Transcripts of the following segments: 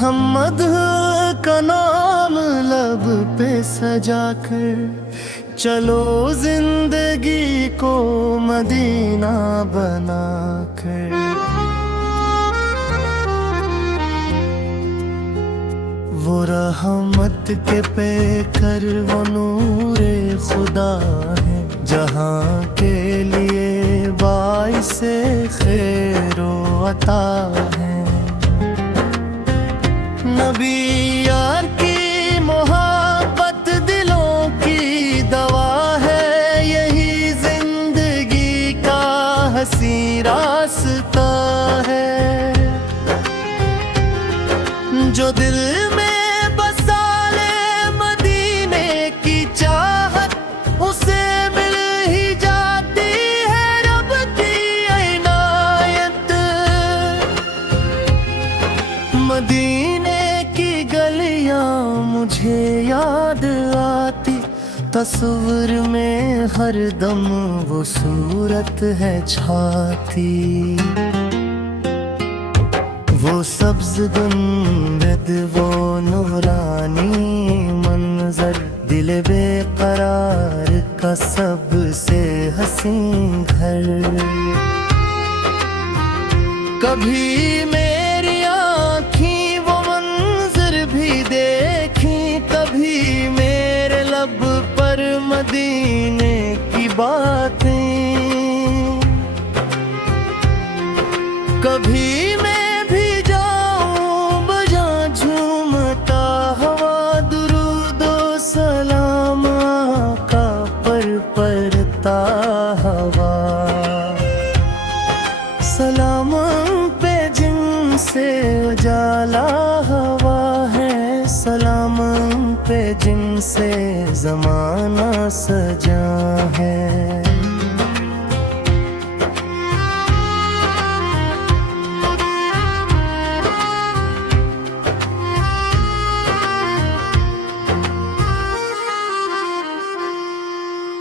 मोहम्मद का नाम लब पे सजा कर चलो जिंदगी को मदीना बना कर। वो रहमत के पेकर वो नूरे खुदा है, जहाँ के लिए बाइसे खैरो अता है। नबी यार की मोहब्बत दिलों की दवा है, यही जिंदगी का हंसी रास्ता है। जो दिल में बसा ले मदीने की चाहत, उसे मिल ही जाती है रब की इनायत। मदीने की गलियां मुझे याद आती, तस्वीर में हरदम वो सूरत है छाती। वो सब्ज गुंबद वो नूरानी मंजर, दिल बेकरार का सबसे हसीन घर। कभी मेरी आँखी वो मंजर भी देखी, कभी मेरे लब पर मदीने की बातें। कभी हवा सलाम पे जिनसे उजाला हवा है, सलाम पे जिनसे ज़माना सजा है।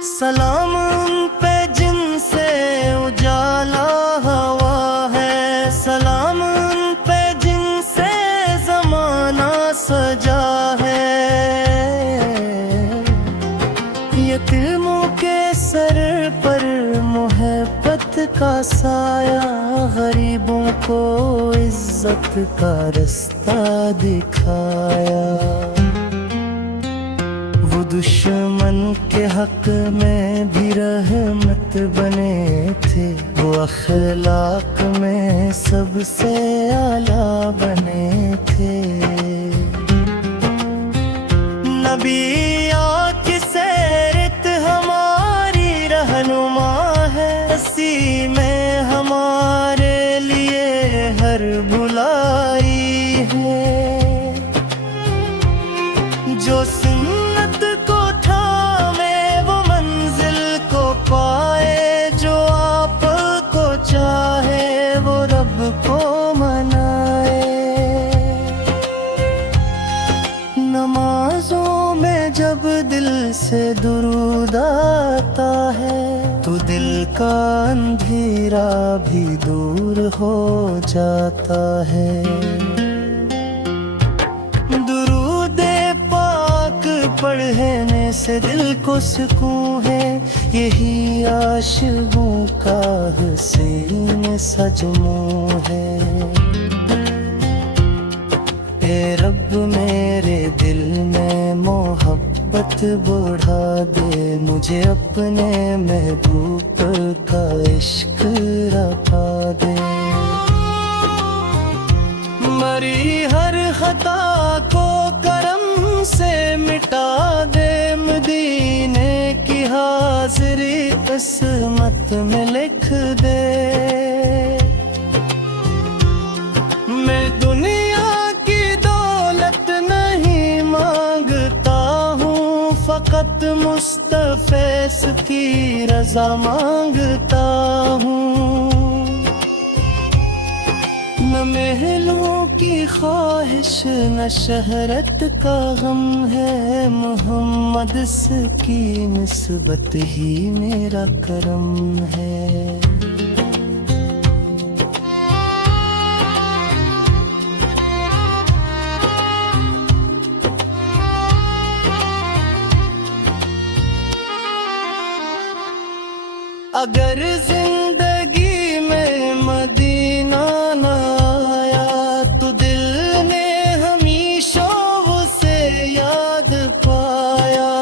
सलाम पे जिनसे उजाला हवा है, सलाम पे जिनसे ज़माना सजा है। यतीमों के सर पर मोहब्बत का साया, गरीबों को इज्जत का रास्ता दिखाया। वो दुश्मन के हक में भी रहमत बने थे, वो अखलाक में सबसे आला बने थे। नबी की सैरत हमारी रहनुमा है, इसी में हमारे लिए हर बुलाई है। जो सुन्नत को थामे वो मंजिल को पाए, जो आप को चाहे वो रब को मनाए। नमाजों में जब दिल से दुरूद आता है, तो दिल का अंधेरा भी दूर हो जाता है। पढ़ने से दिल को सुकून है, यही आशिकों का हसीन सजमों है। ए रब मेरे दिल में मोहब्बत बढ़ा दे, मुझे अपने महबूब का इश्क रखा दे। मरी हर खता को करम से मिटा दे, मदीने की हाजिरी किस्मत में लिख दे। मैं दुनिया की दौलत नहीं मांगता हूँ, फकत मुस्तफैस की रजा मांगता हूँ। न महलों की ख्वाहिश न शहरत का गम है, मोहम्मद की निस्बत ही मेरा करम है। अगर जिंदगी में मदीना न आया तो दिल ने हमेशा उसे याद पाया।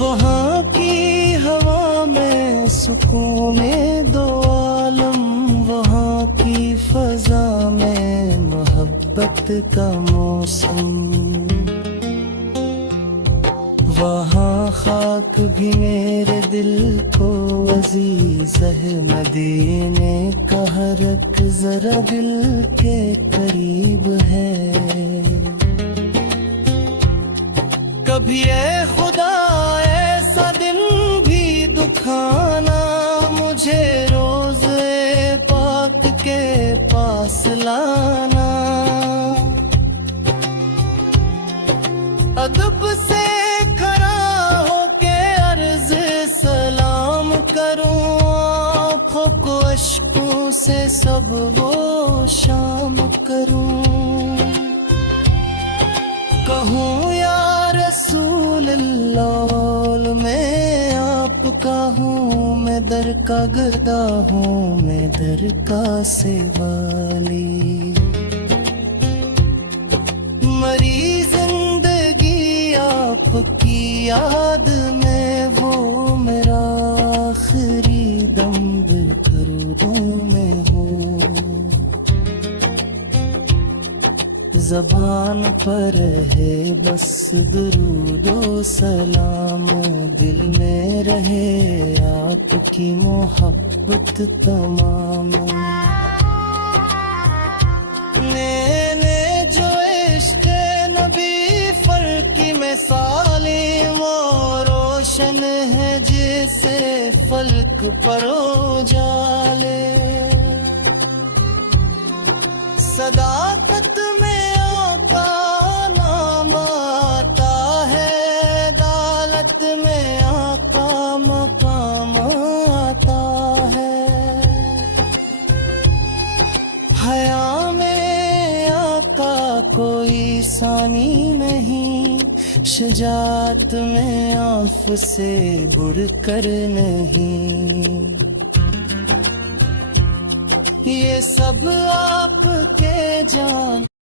वहाँ की हवा में सुकून में दो आलम, वहाँ की फजा में मोहब्बत का मौसम। वहाँ खाक भी मेरे दिल को अजीज है, मदीने का हरक जरा दिल के करीब है। कभी ए खुदा ऐसा दिन भी दुखाना, मुझे रोज पाक के पास लाना। अदब से को अश्कों से सब वो शाम करूं। कहूँ या रसूल अल्लाह, मैं आपका हूँ, मैं दर का गर्दा हूँ, मैं दर का सेवाली। मरी जिंदगी आपकी याद में, वो मेरा आखिरी दम करूँ में हो। ज़बान पर है बस दुरूदो सलाम, दिल में रहे आपकी मोहब्बत तमाम। ने जो इश्क़ नबी फर्की में सालिम, रोशन है जिसे फल्क पर उजाले। सदाकत में आका नाम आता है, दालत में आका मकाम आता है। हया में आका कोई सानी नहीं, शुजात में आफ से बुड़कर नहीं। ये सब आपके जान